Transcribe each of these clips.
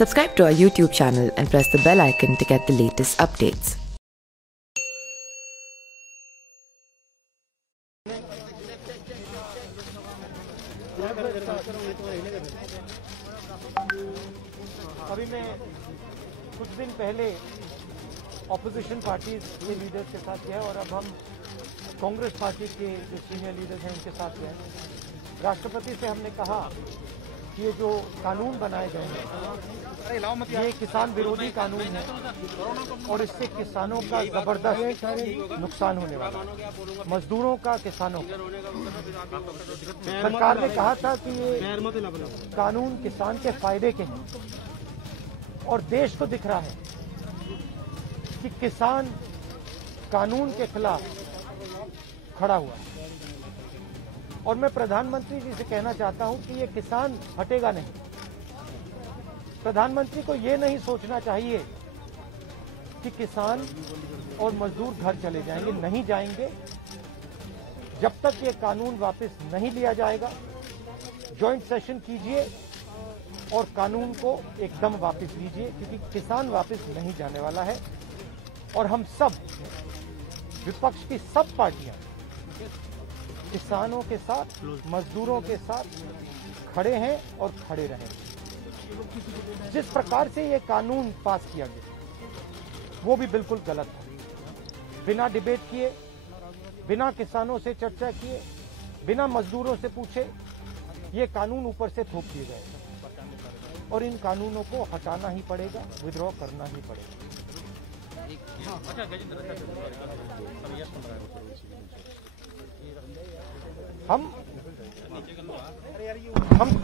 Subscribe to our YouTube channel and press the bell icon to get the latest updates. अभी मैं कुछ दिन पहले ऑपोजिशन पार्टीज के लीडर्स के साथ गए और अब हम कांग्रेस पार्टी के जो सीनियर लीडर्स हैं उनके साथ गए। राष्ट्रपति से हमने कहा कि ये जो कानून बनाए गए हैं ये किसान विरोधी कानून है और इससे किसानों का जबरदस्त नुकसान होने वाला है, मजदूरों का, किसानों का। सरकार ने कहा था कि ये कानून किसान के फायदे के हैं और देश को दिख रहा है कि किसान कानून के खिलाफ खड़ा हुआ है। और मैं प्रधानमंत्री जी से कहना चाहता हूं कि ये किसान हटेगा नहीं। प्रधानमंत्री को ये नहीं सोचना चाहिए कि किसान और मजदूर घर चले जाएंगे, नहीं जाएंगे जब तक ये कानून वापस नहीं लिया जाएगा। जॉइंट सेशन कीजिए और कानून को एकदम वापस लीजिए, क्योंकि किसान वापस नहीं जाने वाला है। और हम सब, विपक्ष की सब पार्टियां किसानों के साथ, मजदूरों के साथ खड़े हैं और खड़े रहेंगे। जिस प्रकार से ये कानून पास किया गया वो भी बिल्कुल गलत है। बिना डिबेट किए, बिना किसानों से चर्चा किए, बिना मजदूरों से पूछे ये कानून ऊपर से थोप दिए गए और इन कानूनों को हटाना ही पड़ेगा, विड्रॉ करना ही पड़ेगा। हम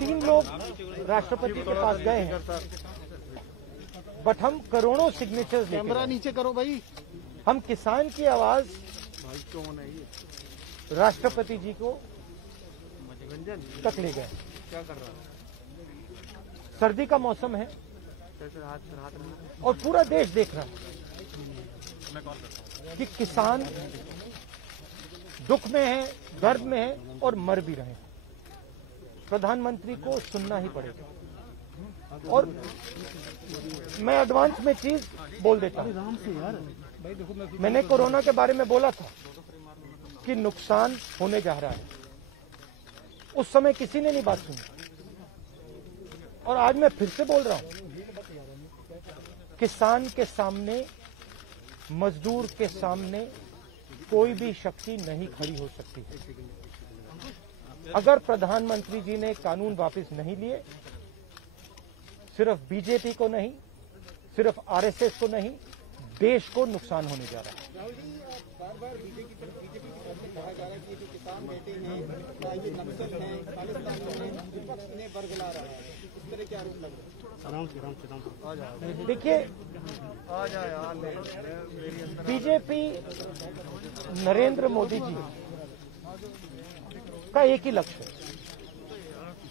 3 लोग राष्ट्रपति के पास गए हैं, बट हम करोड़ों सिग्नेचर्स लेके कैमरा नीचे करो भाई। हम किसान की आवाज भाई कौन है ये? राष्ट्रपति जी को तक ले गए। क्या कर रहा है? सर्दी का मौसम है और पूरा देश देख रहा है कि किसान दुख में है, दर्द में है और मर भी रहे हैं। प्रधानमंत्री को सुनना ही पड़ेगा। और मैं एडवांस में चीज बोल देता हूं। मैंने कोरोना के बारे में बोला था कि नुकसान होने जा रहा है। उस समय किसी ने नहीं बात सुनी और आज मैं फिर से बोल रहा हूं, किसान के सामने, मजदूर के सामने कोई भी शक्ति नहीं खड़ी हो सकती है। अगर प्रधानमंत्री जी ने कानून वापस नहीं लिए, सिर्फ बीजेपी को नहीं, सिर्फ आरएसएस को नहीं, देश को नुकसान होने जा रहा है। बार-बार बीजेपी की तरफ से कहा जा रहा है कि जो किसान बैठे हैं, ये नक्सल हैं, खालिस्तान हैं, विपक्ष इन्हें बरगला रहा है। इस तरह के आरोप लग रहे हैं। देखिए, बीजेपी नरेंद्र मोदी जी का एक ही लक्ष्य है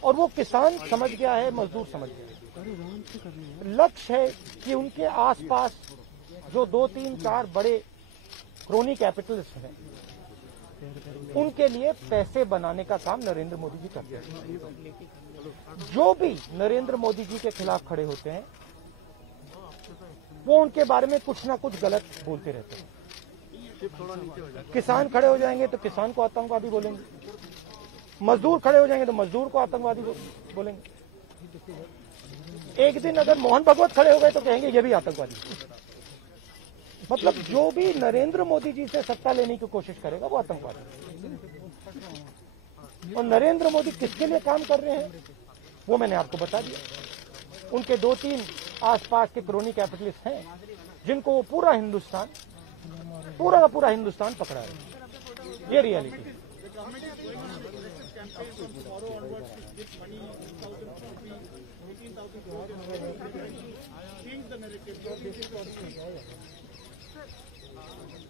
और वो किसान समझ गया है, मजदूर समझ गया है। लक्ष्य है कि उनके आसपास जो 2, 3, 4 बड़े क्रोनी कैपिटलिस्ट हैं, उनके लिए पैसे बनाने का काम नरेंद्र मोदी जी करते हैं। जो भी नरेंद्र मोदी जी के खिलाफ खड़े होते हैं वो उनके बारे में कुछ ना कुछ गलत बोलते रहते हैं। किसान खड़े हो जाएंगे तो किसान को आतंकवादी बोलेंगे, मजदूर खड़े हो जाएंगे तो मजदूर को आतंकवादी बोलेंगे। एक दिन अगर मोहन भागवत खड़े हो गए तो कहेंगे ये भी आतंकवादी। मतलब जो भी नरेंद्र मोदी जी से सत्ता लेने की कोशिश करेगा वो आतंकवादी। और नरेंद्र मोदी किसके लिए काम कर रहे हैं वो मैंने आपको बता दिया। उनके 2-3 आसपास के क्रोनी कैपिटलिस्ट हैं जिनको वो पूरा का पूरा हिंदुस्तान पकड़ा है। ये रियलिटी है।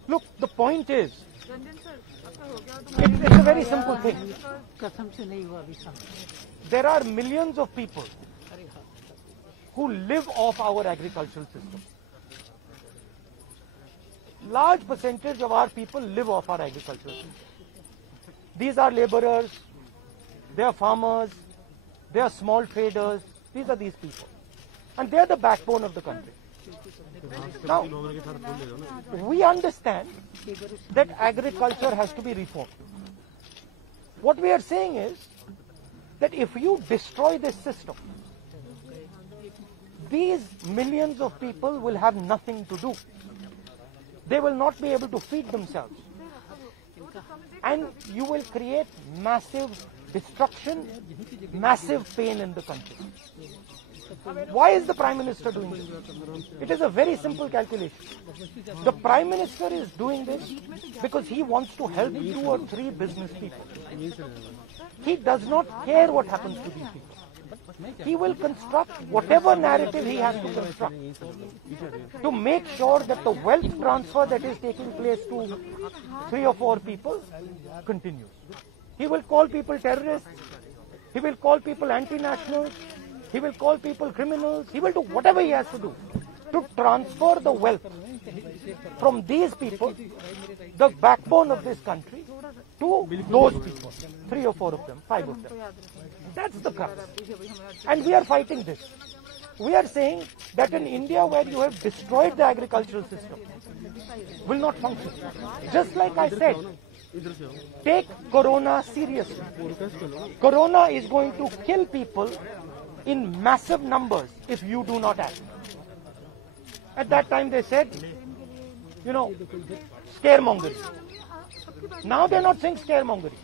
Look, the point is, it's a very simple thing. कसम से नहीं हुआ अभी। There are millions of people who live off our agricultural system. Large percentage of our people live off our agricultural system. These are laborers, they are farmers, they are small traders. These are these people. and they are the backbone of the country. Now, we understand that agriculture has to be reformed. What we are saying is that if you destroy this system, these millions of people will have nothing to do. They will not be able to feed themselves. And you will create massive destruction, massive pain in the country. Why is the Prime Minister doing this? It is a very simple calculation. The Prime Minister is doing this because he wants to help 2 or 3 business people. He does not care what happens to these people. He will construct whatever narrative he has to construct to make sure that the wealth transfer that is taking place to 3 or 4 people continues. He will call people terrorists. He will call people anti-nationals. He will call people criminals. He will do whatever he has to do to transfer the wealth from these people, the backbone of this country, to those people. 3 or 4 of them, 5 of them. That's the crux. And we are fighting this. We are saying that in India, where you have destroyed the agricultural system, will not function. Just like I said, take Corona seriously. Corona is going to kill people in massive numbers if you do not act. At that time they said, scaremongering. Now they're not saying scaremongering.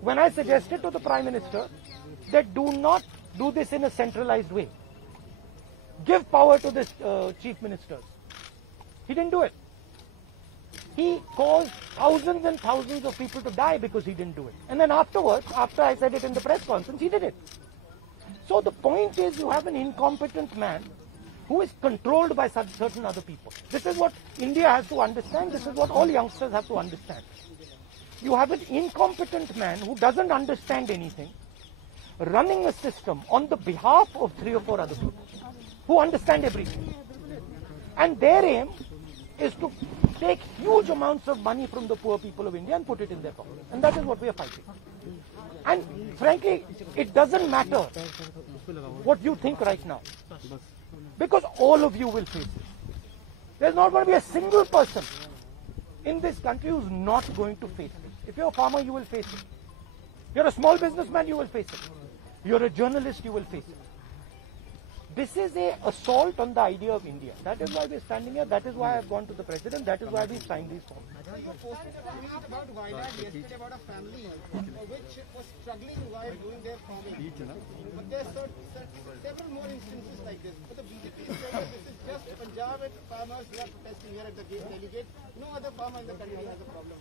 When I suggested to the Prime Minister that do not do this in a centralized way, give power to the Chief Ministers, he didn't do it. He caused thousands and thousands of people to die because he didn't do it. And then afterwards, after I said it in the press conference, he did it. So the point is, you have an incompetent man who is controlled by certain other people. This is what India has to understand. This is what all youngsters have to understand. You have an incompetent man who doesn't understand anything, running a system on the behalf of 3 or 4 other people who understand everything. And their aim is to take huge amounts of money from the poor people of India and put it in their pocket. And that is what we are fighting. And frankly, it doesn't matter what you think right now, because all of you will face it. There's not going to be a single person in this country who's not going to face it. If you're a farmer, you will face it. You're a small businessman, you will face it. You're a journalist, you will face it. This is an assault on the idea of India. That is why we're standing here. That is why I've gone to the President. That is why we signed these forms. You posted a tweet about Wayanad yesterday about a family which was struggling while doing their farming. But there are several more instances like this. But the BJP is saying that this is just Punjab and farmers who are protesting here at the delegate. No other farmer in the country has a problem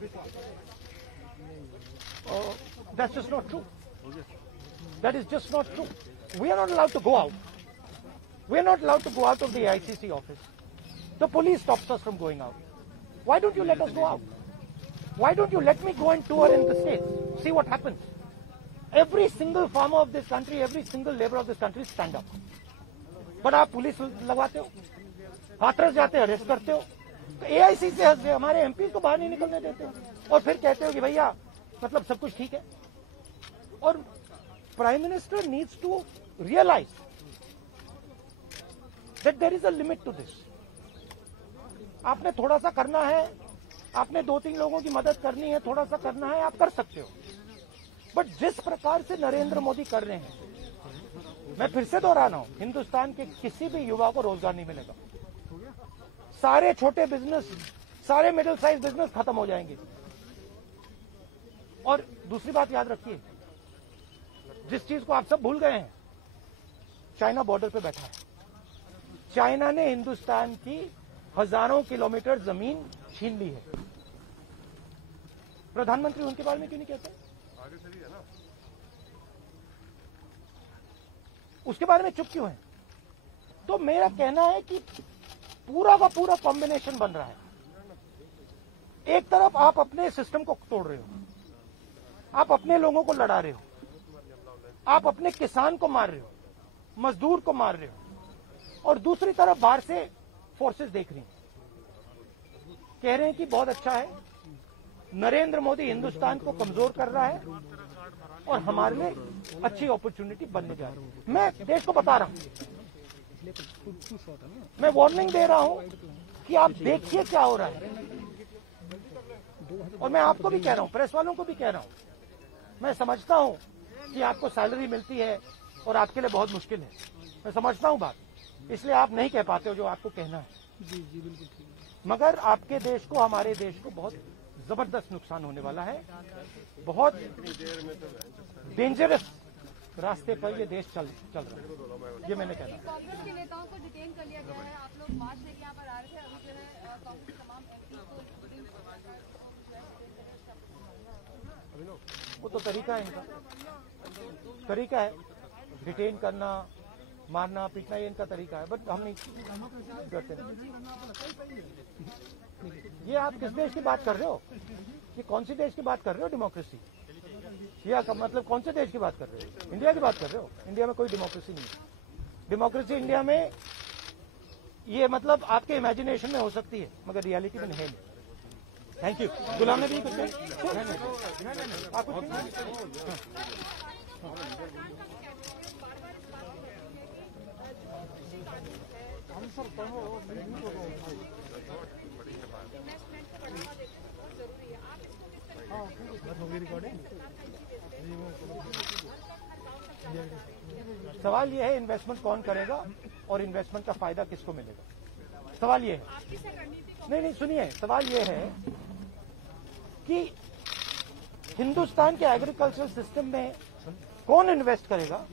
with that. That's just not true. That is just not true. We are not allowed to go out. We are not allowed to go out of the ICC office. The police stops us from going out. Why don't you let us go out? Why don't you let me go and tour in the states? See what happens. Every single farmer of this country, every single labor of this country stand up. But आप police लगवाते हो, हाथरस जाते हो, arrest करते हो, तो AIC से हमारे MP को बाहर नहीं निकलने देते हो, और फिर कहते हो कि भैया मतलब सब कुछ ठीक है. और Prime Minister needs to realize that there is a limit to this. आपने थोड़ा सा करना है, आपने 2-3 लोगों की मदद करनी है, थोड़ा सा करना है, आप कर सकते हो. बट जिस प्रकार से नरेंद्र मोदी कर रहे हैं, मैं फिर से दोहरा रहा हूं, हिंदुस्तान के किसी भी युवा को रोजगार नहीं मिलेगा. सारे छोटे बिजनेस, सारे मिडिल साइज बिजनेस खत्म हो जाएंगे. और दूसरी बात याद रखिए, जिस चीज को आप सब भूल गए हैं, चाइना बॉर्डर पे बैठा है. चाइना ने हिंदुस्तान की हजारों किलोमीटर जमीन छीन ली है. प्रधानमंत्री उनके बारे में क्यों नहीं कहते? उसके बारे में चुप क्यों है? तो मेरा कहना है कि पूरा का पूरा कॉम्बिनेशन बन रहा है. एक तरफ आप अपने सिस्टम को तोड़ रहे हो, आप अपने लोगों को लड़ा रहे हो, आप अपने किसान को मार रहे हो, मजदूर को मार रहे हो, और दूसरी तरफ बाहर से फोर्सेस देख रही हैं, कह रहे हैं कि बहुत अच्छा है, नरेंद्र मोदी हिंदुस्तान को कमजोर कर रहा है, और हमारे लिए अच्छी अपॉर्चुनिटी बनने जा रही है। मैं देश को बता रहा हूं, मैं वार्निंग दे रहा हूं कि आप देखिए क्या हो रहा है। और मैं आपको भी कह रहा हूं, प्रेस वालों को भी कह रहा हूं, मैं समझता हूं कि आपको सैलरी मिलती है और आपके लिए बहुत मुश्किल है, मैं समझता हूं बात, इसलिए आप नहीं कह पाते हो जो आपको कहना है। जी बिल्कुल ठीक है। मगर आपके देश को, हमारे देश को बहुत जबरदस्त नुकसान होने वाला है। बहुत डेंजरस रास्ते पर ये देश चल रहा है, ये मैंने कहना। कांग्रेस के नेताओं को डिटेन कर लिया गया है। आप लोग मार्च लेके यहाँ पर आ रहे थे, अभी जो है कांग्रेस तमाम एमपी को वो तो तरीका है इनका, तरीका है डिटेन करना, मारना पीटना, ये इनका तरीका है, बट हम नहीं करते। ये आप किस देश की बात कर रहे हो? ये कौन सी देश की बात कर रहे हो? डेमोक्रेसी या मतलब कौन से देश की बात कर रहे हो? इंडिया की बात कर रहे हो? इंडिया में कोई डेमोक्रेसी नहीं है। डेमोक्रेसी इंडिया में ये मतलब आपके इमेजिनेशन में हो सकती है, मगर रियलिटी में है नहीं। Thank you. गुलाम नबी कुछ सवाल ये है इन्वेस्टमेंट कौन करेगा और इन्वेस्टमेंट का फायदा किसको मिलेगा? सवाल ये है। नहीं सुनिए, सवाल ये है कि हिंदुस्तान के एग्रीकल्चरल सिस्टम में कौन इन्वेस्ट करेगा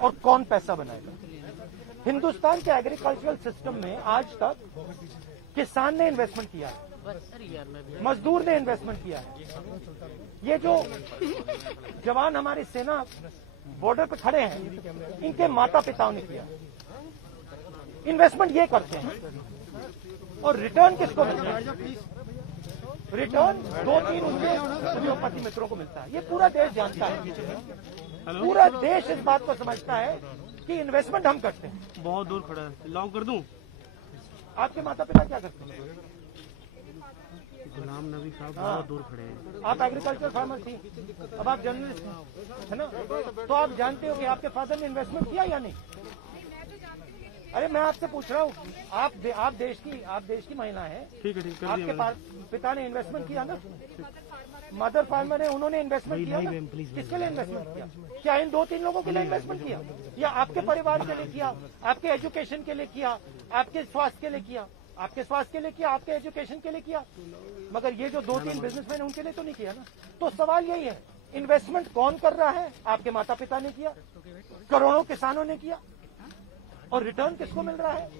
और कौन पैसा बनाएगा? हिंदुस्तान के एग्रीकल्चरल सिस्टम में आज तक किसान ने इन्वेस्टमेंट किया है, मजदूर ने इन्वेस्टमेंट किया है। ये जो जवान हमारी सेना बॉर्डर पे खड़े हैं, इनके माता पिताओं ने किया इन्वेस्टमेंट। ये करते हैं और रिटर्न किसको मिलता है? रिटर्न 2-3 उनके उद्योगपति मित्रों को मिलता है। ये पूरा देश जानता है, पूरा देश इस बात को समझता है कि इन्वेस्टमेंट हम करते हैं। बहुत दूर खड़ा है, लॉक कर दूं? आपके माता पिता क्या करते हैं? गुलाम नबी साहब बहुत दूर खड़े हैं। आप एग्रीकल्चर फार्मर थी, अब आप जर्नलिस्ट है ना, तो आप जानते हो कि आपके फादर ने इन्वेस्टमेंट किया या नहीं? अरे मैं आपसे पूछ रहा हूँ, आप देश की महिला है, ठीक है, आपके पिता ने इन्वेस्टमेंट किया ना? मदर फार्मर है, उन्होंने इन्वेस्टमेंट किया ना? किसके लिए इन्वेस्टमेंट किया? क्या इन 2-3 लोगों के लिए इन्वेस्टमेंट किया, या आपके परिवार के लिए किया, आपके एजुकेशन के लिए किया, आपके स्वास्थ्य के लिए किया, आपके स्वास्थ्य के लिए किया, आपके एजुकेशन के लिए किया? मगर ये जो 2-3 बिजनेसमैन है उनके लिए तो नहीं किया ना। तो सवाल यही है, इन्वेस्टमेंट कौन कर रहा है? आपके माता पिता ने किया, करोड़ों किसानों ने किया, और रिटर्न किसको मिल रहा है?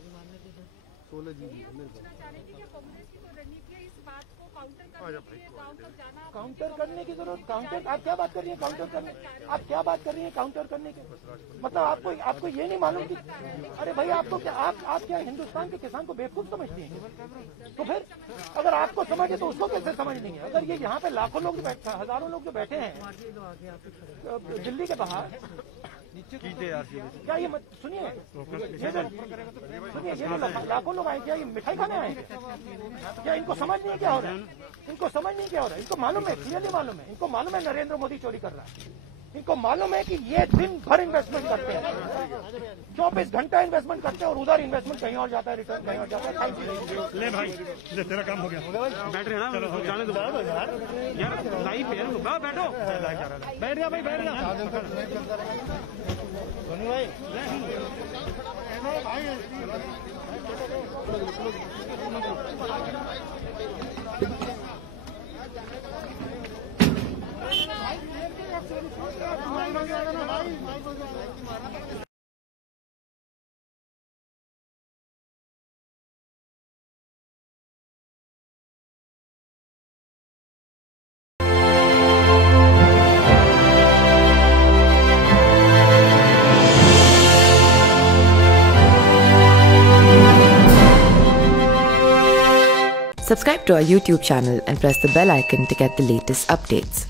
काउंटर करने की जरूरत, काउंटर आप क्या बात कर रही है? काउंटर करने, आप क्या बात कर रही हैं काउंटर करने के? मतलब आपको ये नहीं मालूम कि अरे भाई आपको क्या, आप क्या हिंदुस्तान के किसान को बेवकूफ समझती हैं? तो फिर अगर आपको समझे तो उसको कैसे समझ नहीं है? अगर ये यहाँ पे लाखों लोग बैठे, हजारों लोग जो बैठे हैं दिल्ली के बाहर, क्या ये सुनिए, ये जो लाखों लोग आए, क्या ये मिठाई खाने आए? क्या इनको समझ नहीं क्या हो रहा है? इनको समझ नहीं क्या हो रहा है? इनको मालूम है, क्लियरली मालूम है, इनको मालूम है नरेंद्र मोदी चोरी कर रहा है। इनको मालूम है कि ये दिन भर इन्वेस्टमेंट करते हैं, 24 घंटा इन्वेस्टमेंट करते हैं, और उधर इन्वेस्टमेंट कहीं और जाता है, रिटर्न कहीं और जाता है। ले भाई, ले तेरा काम हो गया, बैठ रहे ना, जाने दो यार, लाइव है, बैठो, बैठ गया भाई, बैठ गया धोनी भाई। Subscribe to our YouTube channel and press the bell icon to get the latest updates.